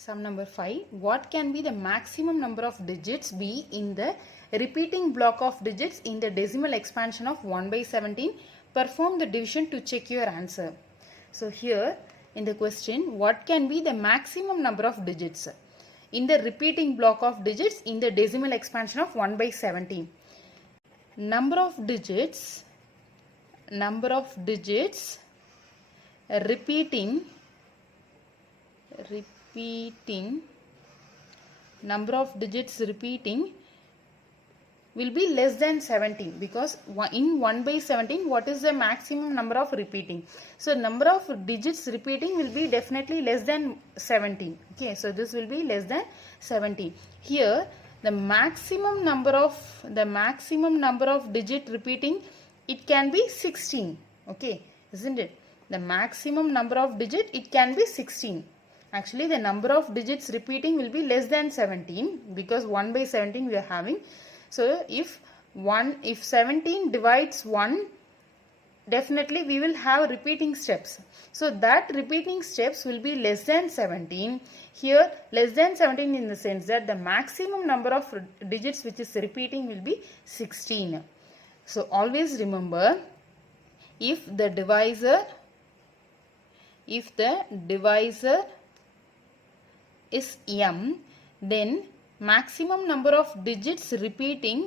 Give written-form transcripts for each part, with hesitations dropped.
Sum number 5. What can be the maximum number of digits be in the repeating block of digits in the decimal expansion of 1/17? Perform the division to check your answer. So here in the question, what can be the maximum number of digits in the repeating block of digits in the decimal expansion of 1/17? Number of digits repeating number of digits repeating will be less than 17, because in 1/17 what is the maximum number of repeating? So number of digits repeating will be definitely less than 17. Okay, so this will be less than 17. Here the maximum number of digit repeating, it can be 16. Okay, isn't it? The maximum number of digit, it can be 16. Actually the number of digits repeating will be less than 17, because 1/17 we are having. So if 17 divides 1, definitely we will have repeating steps. So that repeating steps will be less than 17. Here less than 17 in the sense that the maximum number of digits which is repeating will be 16. So always remember, if the divisor is m, then maximum number of digits repeating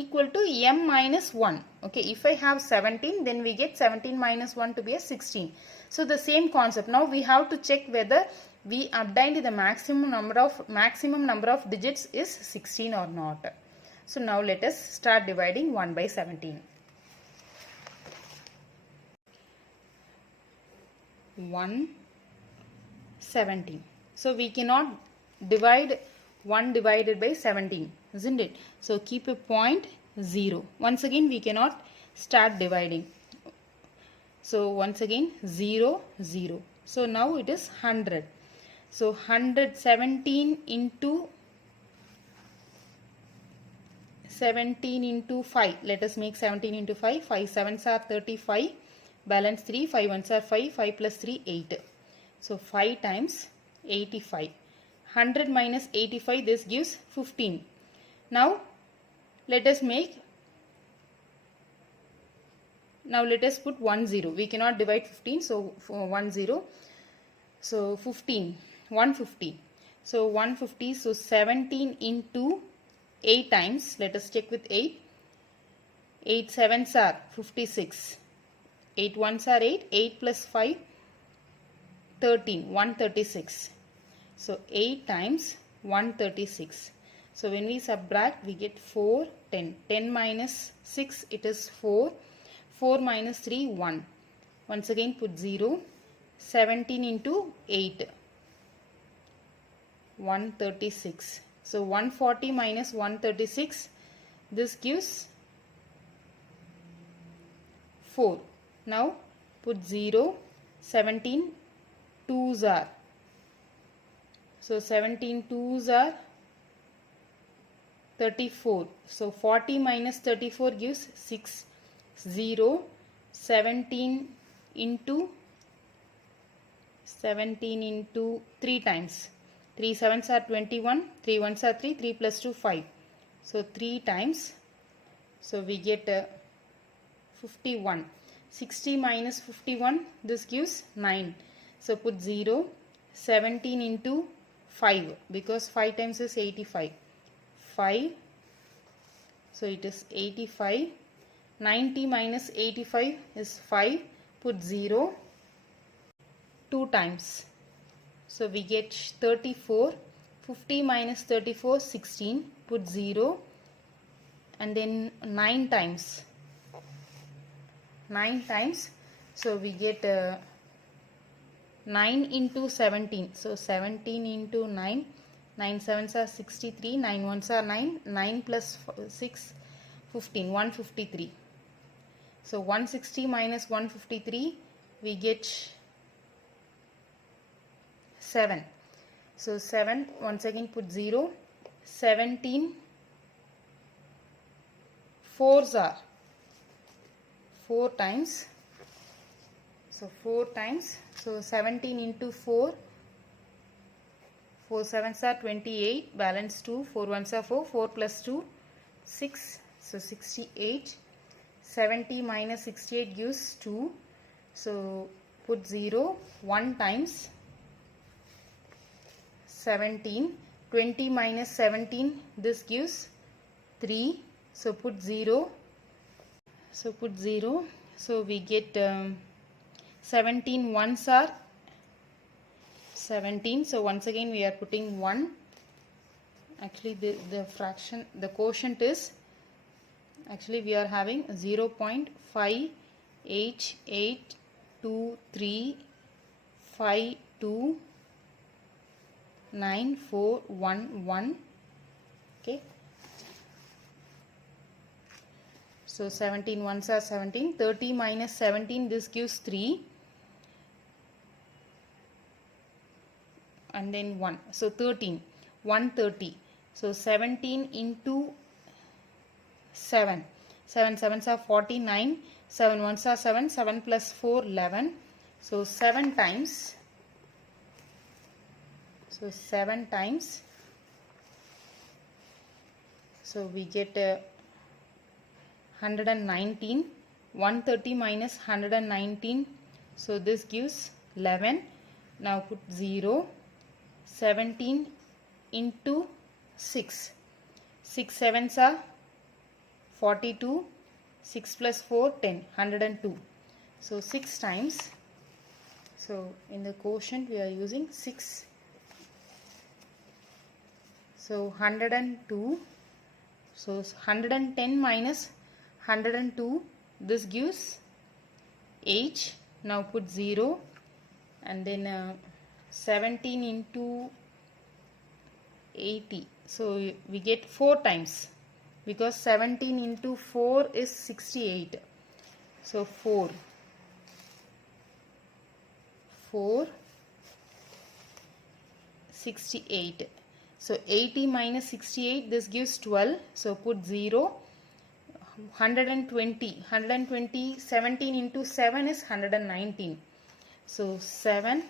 equal to m minus 1. Okay, if I have 17, then we get 17 minus 1 to be a 16. So the same concept. Now we have to check whether we obtained the maximum number of digits is 16 or not. So now let us start dividing 1/17. 1/17. So we cannot divide 1 divided by 17, isn't it? So keep a point 0. Once again we cannot start dividing. So once again 0, 0. So now it is 100. So 117 into 5. Let us make 17 into 5. 5 sevens are 35. Balance 3. 5 ones are 5. 5 plus 3, 8. So 5 times 85. 100 minus 85, this gives 15. Now let us put 1 0. We cannot divide 15, so 1 0. So 15. 150. So 150. So 17 into 8 times. Let us check with 8. 8 sevens are 56. 8 ones are 8. 8 plus 5, 13. 136. So 8 times 136. So when we subtract, we get 4, 10. 10 minus 6, it is 4. 4 minus 3, 1. Once again put 0. 17 into 8. 136. So 140 minus 136, this gives 4. Now put 0. 17 twos are. So 17 twos are 34. So 40 minus 34 gives 6. 0. 17 into 3 times. 3 sevens are 21. 3 ones are 3. 3 plus 2, 5. So 3 times. So we get 51. 60 minus 51, this gives 9. So put 0. 17 into 5, because 5 times is 85. 5. So it is 85. 90 minus 85 is 5. Put 0. 2 times. So we get 34. 50 minus 34, 16. Put 0. And then 9 times. 9 times. So we get 9 into 17. So 17 into 9. 9 sevens are 63. 9 ones are 9. 9 plus 6, 15. 153. So 160 minus 153, we get 7. So 7, once again put 0. 17 4s are 4 times. So 4 times. So 17 into 4. 4 sevens are 28. Balance 2. 4 ones are 4. 4 plus 2. 6. So 68. 70 minus 68 gives 2. So put 0. 1 times 17. 20 minus 17. This gives 3. So put 0. So put 0. So we get 17 ones are 17. So once again we are putting 1. Actually the fraction, the quotient is, actually we are having 0.5882352941. Okay. So 17 ones are 17. 30 minus 17, this gives 3. And then 1. So 13. 130. So 17 into 7. 7 sevens are 49. 7 ones are 7. 7 plus 4, 11. So 7 times. So 7 times. So we get 119. 130 minus 119. So this gives 11. Now put 0. 17 into 6. 6 sevens are 42. 6 plus 4, 10. 102. So 6 times. So in the quotient we are using 6. So 102. So 110 minus 102. This gives 8. Now put 0. And then 17 into 80. So we get 4 times. Because 17 into 4 is 68. So 4. 68. So 80 minus 68, this gives 12. So put 0. 120. 17 into 7 is 119. So 7.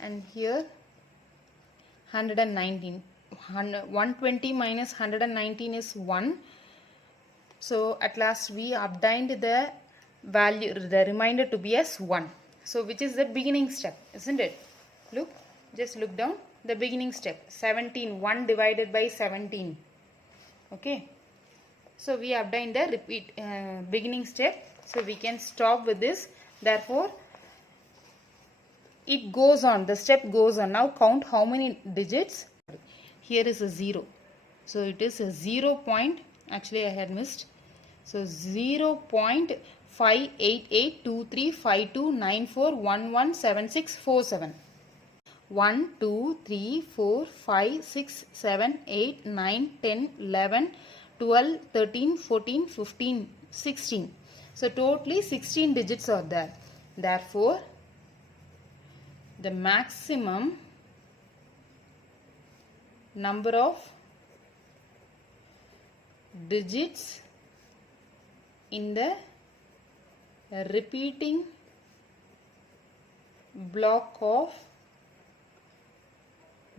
And here 119. 120 minus 119 is 1. So at last we obtained the value, the remainder to be as 1. So which is the beginning step, isn't it? Look, just look down. The beginning step, 17. 1 divided by 17. Okay. So we obtained the beginning step. So we can stop with this. Therefore, it goes on. The step goes on. Now count how many digits. Here is a 0. So it is a 0 point. Actually I had missed. So 0.588235294117647. 1, 2, 3, 4, 5, 6, 7, 8, 9, 10, 11, 12, 13, 14, 15, 16. So totally 16 digits are there. Therefore, the maximum number of digits in the repeating block of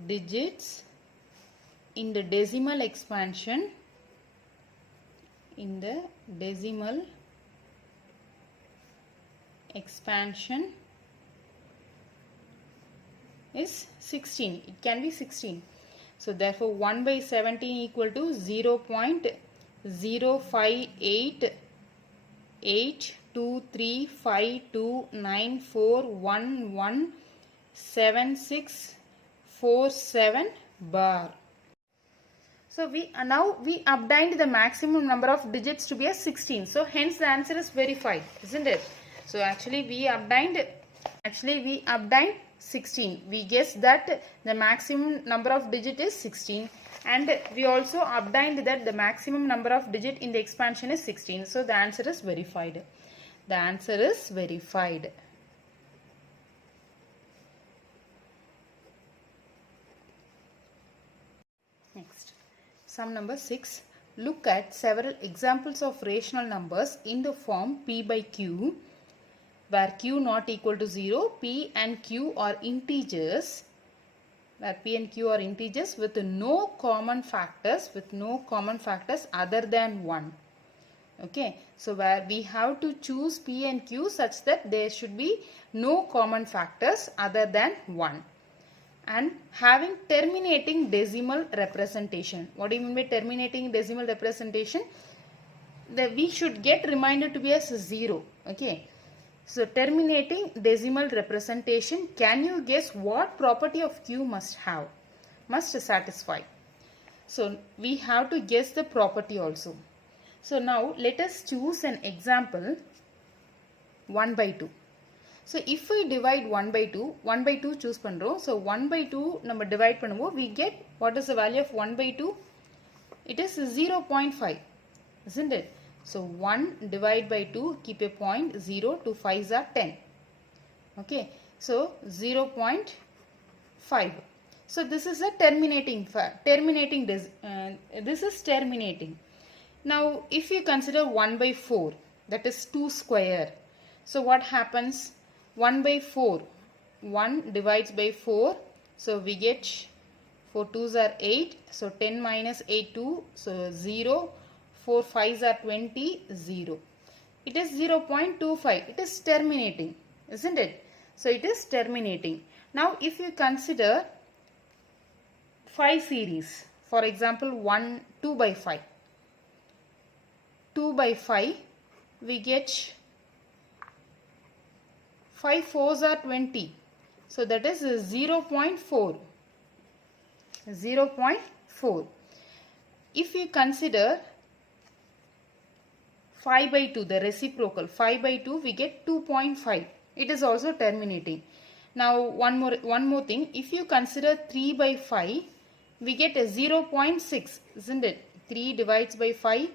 digits in the decimal expansion, is 16. It can be 16. So therefore 1 by 17 equal to 0.0588235294117647 bar. So now we obtained the maximum number of digits to be as 16. So hence the answer is verified, isn't it? So actually we obtained 16. We guessed that the maximum number of digit is 16, and we also obtained that the maximum number of digit in the expansion is 16. So the answer is verified. The answer is verified. Next. Sum number 6. Look at several examples of rational numbers in the form p by q, where q not equal to 0, p and q are integers, with no common factors, other than 1. Okay, so where we have to choose p and q such that there should be no common factors other than 1. And having terminating decimal representation. What do you mean by terminating decimal representation? That we should get remainder to be as 0. Okay. So terminating decimal representation, can you guess what property of q must satisfy? So we have to guess the property also. So now let us choose an example 1 by 2. So if we divide 1 by 2 choose பண்றோம். So 1 by 2 நம்ம divide பண்ணுவோம். We get what is the value of 1 by 2? It is 0.5, isn't it? So 1 divide by 2, keep a point, 0 to 5s are 10. Okay, so 0.5. So this is a terminating, this is terminating. Now if you consider 1 by 4, that is 2 square. So what happens? 1 by 4, 1 divides by 4, so we get 4 2s are 8, so 10 minus 8 2, so 0, 4 5s are 20, 0. It is 0.25, it is terminating, isn't it? So it is terminating. Now if you consider 5 series, for example 2 by 5, 2 by 5, we get 5 4s are 20. So that is 0.4. 0.4. If you consider 5 by 2, the reciprocal, 5 by 2, we get 2.5. It is also terminating. Now one more thing. If you consider 3 by 5, we get a 0.6, isn't it? 3 divides by 5.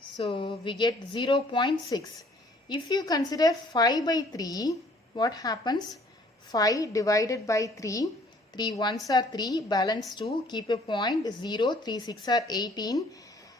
So we get 0.6. If you consider 5 by 3, what happens? 5 divided by 3, 3 1s are 3, balance 2, keep a point, 0, 3 6 are 18,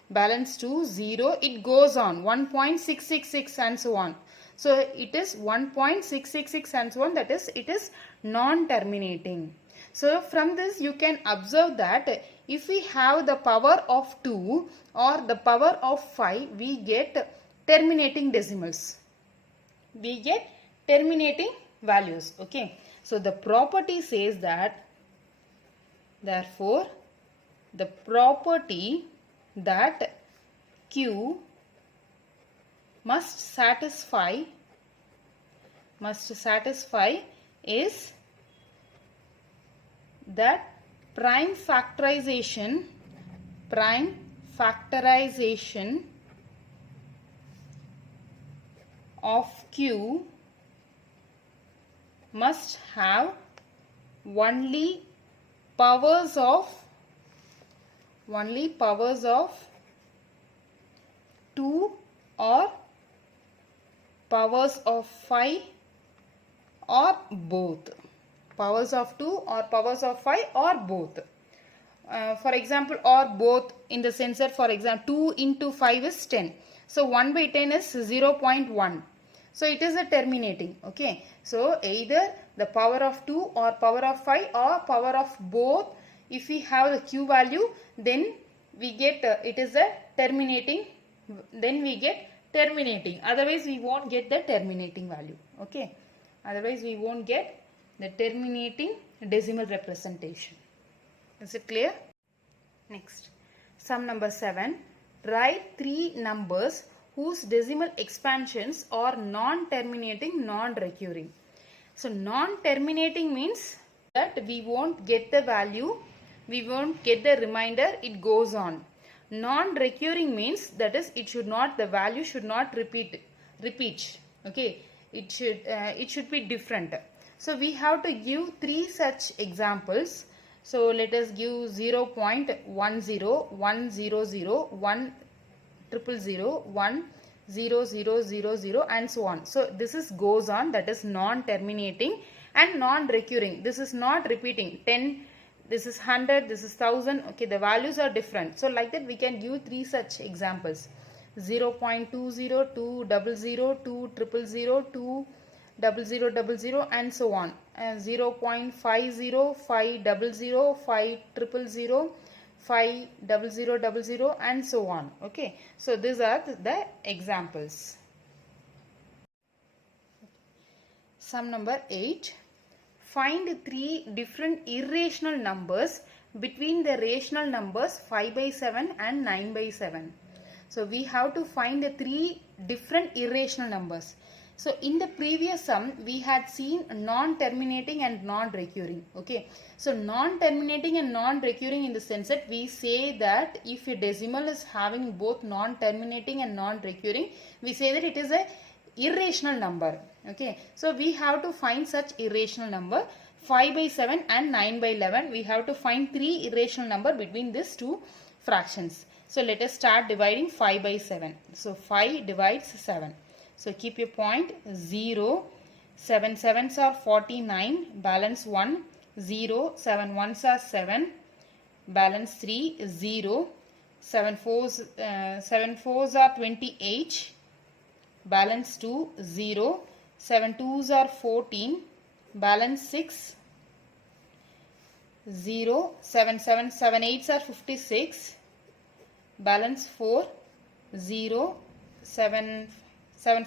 balance 2, 0, it goes on, 1.666 and so on. So it is 1.666 and so on, that is, it is non-terminating. So from this you can observe that if we have the power of 2 or the power of 5, we get terminating decimals. We get terminating values. Okay. So the property says that, therefore, the property that Q must satisfy is that prime factorization of Q must have only powers of 2 or powers of 5 or both. Powers of 2 or powers of 5 or both. For example, or both in the sense that, for example, 2 into 5 is 10. So 1 by 10 is 0.1. So it is a terminating. Okay. So either the power of 2 or power of 5 or power of both. If we have the Q value, then we get it is a terminating. Then we get terminating. Otherwise we won't get the terminating value. Okay. Otherwise we won't get the terminating decimal representation. Is it clear? Next. Sum number 7. Write 3 numbers whose decimal expansions are non-terminating, non-recurring. So non-terminating means that we won't get the value, we won't get the remainder, it goes on. Non-recurring means that is the value should not repeat. Okay, it should be different. So we have to give 3 such examples. So let us give 0.10, 100, 100, 10000 and so on. So this is goes on, that is non-terminating, and non-recurring. This is not repeating. 10 this is 100, this is 1000. Okay, the values are different. So like that we can give 3 such examples. 0.20, 200, 200, 200, 200, and so on. 0.50, 500, 5000, 500, and so on. Okay, so these are the examples. Sum number 8. Find 3 different irrational numbers between the rational numbers 5/7 and 9/7. So we have to find the 3 different irrational numbers. So in the previous sum we had seen non-terminating and non-recurring. Okay, so non-terminating and non-recurring in the sense that we say that if a decimal is having both non-terminating and non-recurring, we say that it is a irrational number. Okay, so we have to find such irrational number 5/7 and 9/11. We have to find 3 irrational number between these 2 fractions. So let us start dividing 5/7. So 5 divides 7. So keep your point 0. 7 sevens are 49. Balance 1. 0. 7 ones are 7. Balance 3. 0. 7 fours are 28. Balance 2. 0. 7 twos are 14. Balance 6. 0. 7 eights are 56. Balance 4. 0. 7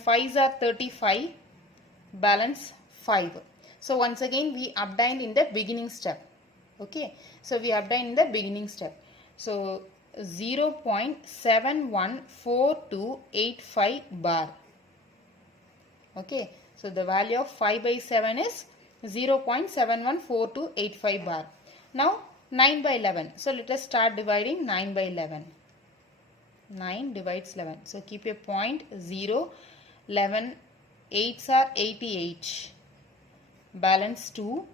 fives are 35. Balance 5. So once again we obtained in the beginning step. Okay, so we obtained in the beginning step. So 0.714285 bar. Okay, so the value of 5/7 is 0.714285 bar. Now 9/11. So let us start dividing 9/11. 9 divides 11. So keep your point 0. 11 8s are 88. Balance 2.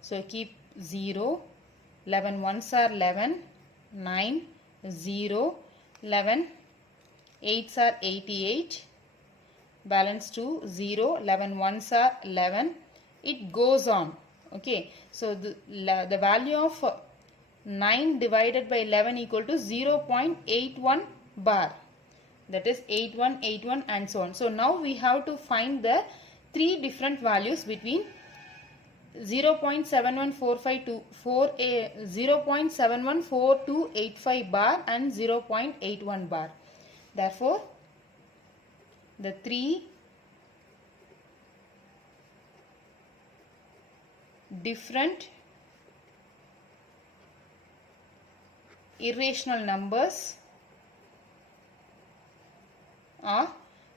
So keep 0. 11 ones are 11. 9. 0. 11 8s are 88. Balance 2. 0. 11 ones are 11. It goes on. Okay, so the value of 9 divided by 11 equal to 0.81 bar. That is 8181 and so on. So now we have to find the 3 different values between 0.714285 bar and 0.81 bar. Therefore, the 3 different irrational numbers are,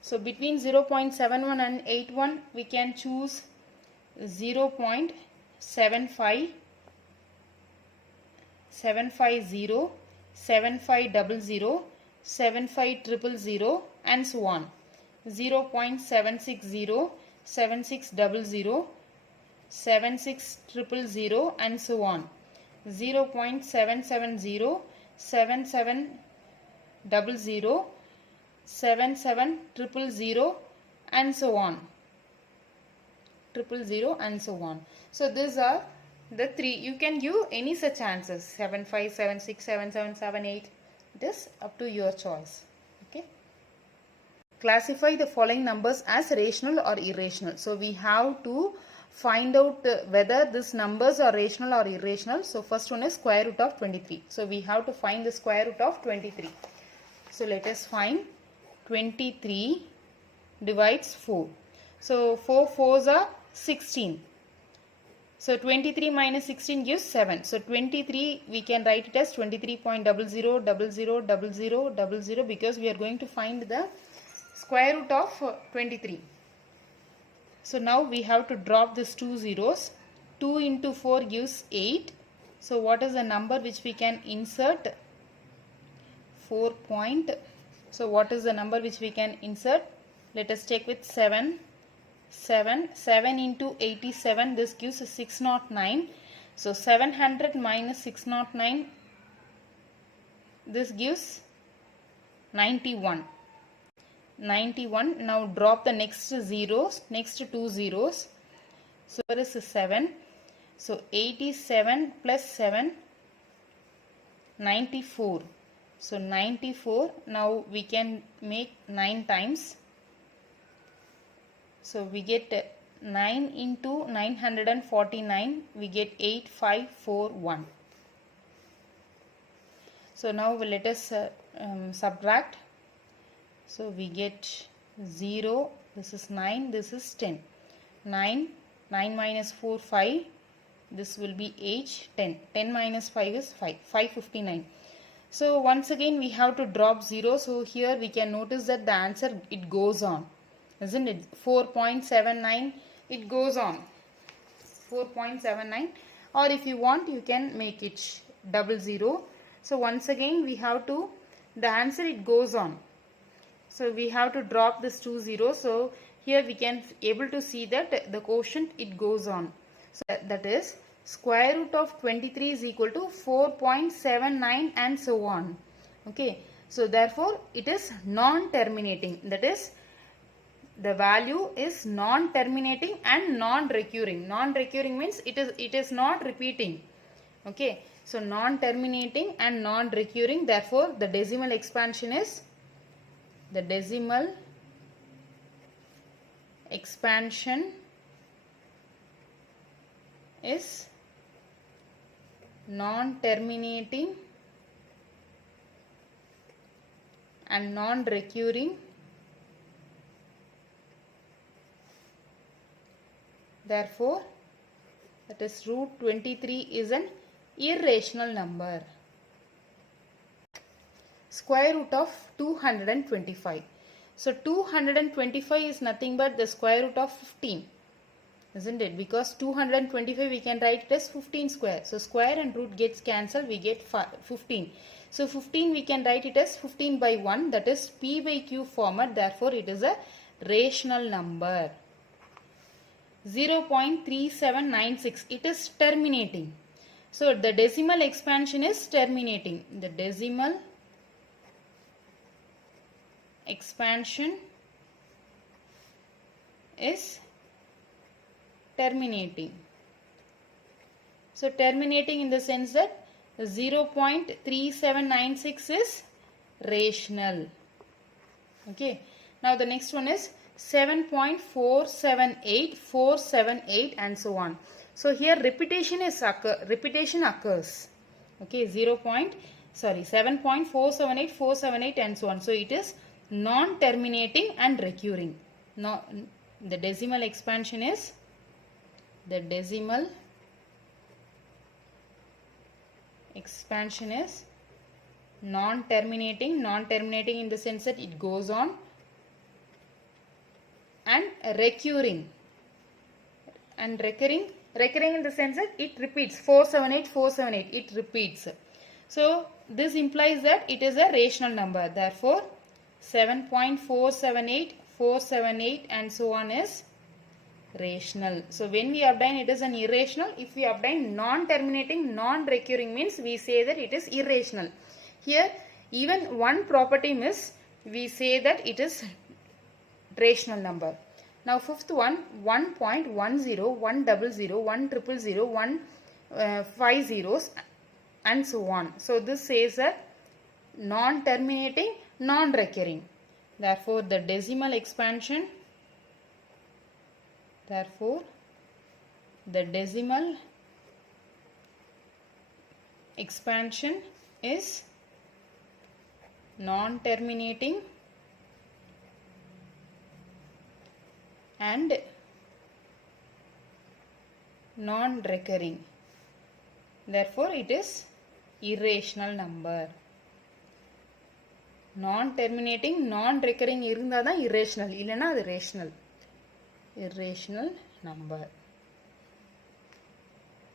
so between 0.71 and 81 we can choose 0.75, 750, 7500, 75000 and so on. 0.760, 7600, 76000 and so on. 0.770, 7700, 77000 and so on. 000 and so on. So these are the 3. You can give any such answers, 75, 76, 77, 78. It is up to your choice. Okay. Classify the following numbers as rational or irrational. So we have to find out whether these numbers are rational or irrational. So first one is square root of 23. So we have to find the square root of 23. So let us find 23 divides 4. So 4 fours are 16. So 23 minus 16 gives 7. So 23 we can write it as 23.000000 because we are going to find the square root of 23. So now we have to drop these 2 zeros. 2 into 4 gives 8. So what is the number which we can insert? 4 point. So what is the number which we can insert? Let us check with 7. 7 into 87, this gives 609. So 700 minus 609, this gives 91. 91. Now drop the next zeros, next 2 zeros. So there is 7. So 87 plus 7, 94. So 94, now we can make 9 times. So we get 9 into 949, we get 8541. So now let us subtract. So we get 0, this is 9, this is 10. 9 minus 4, 5, this will be 8, 10. 10 minus 5 is 5, 559. So once again we have to drop 0. So here we can notice that the answer, it goes on, isn't it? 4.79, it goes on. 4.79, or if you want you can make it 00. So once again we have to, the answer, it goes on. So we have to drop this 2 zeros. So here we can able to see that the quotient, it goes on. So that is square root of 23 is equal to 4.79 and so on. Okay. So therefore it is non-terminating. That is, the value is non-terminating and non-recurring. Non-recurring means it is not repeating. Okay. So non-terminating and non-recurring. Therefore the decimal expansion is, the decimal expansion is non-terminating and non-recurring. Therefore, that is root 23 is an irrational number. Square root of 225. So 225 is nothing but the square root of 15, isn't it? Because 225 we can write it as 15 square. So square and root gets cancelled, we get 15. So 15 we can write it as 15 by 1, that is p by q format. Therefore it is a rational number. 0.3796, it is terminating. So the decimal expansion is terminating. The decimal expansion is terminating. So terminating in the sense that 0.3796 is rational. Okay. Now the next one is 7.478, 478 and so on. So here repetition occurs. Okay, 7.478, 478 and so on. So it is non-terminating and recurring. No, the decimal expansion is, the decimal expansion is non-terminating. Non-terminating in the sense that it goes on, and recurring. And recurring in the sense that it repeats. 478, 478, it repeats. So this implies that it is a rational number. Therefore 7.478, 478 and so on is rational. So when we obtain it is an irrational. If we obtain non-terminating, non-recurring means we say that it is irrational. Here even one property miss, we say that it is rational number. Now fifth one, 1.10, 100, 100, 100, 5 zeros and so on. So this says that non-terminating, non-recurring. Therefore the decimal expansion, therefore the decimal expansion is non-terminating and non-recurring. Therefore it is irrational number. Non-terminating, non-recurring irundha irrational, illana adu rational. Irrational number.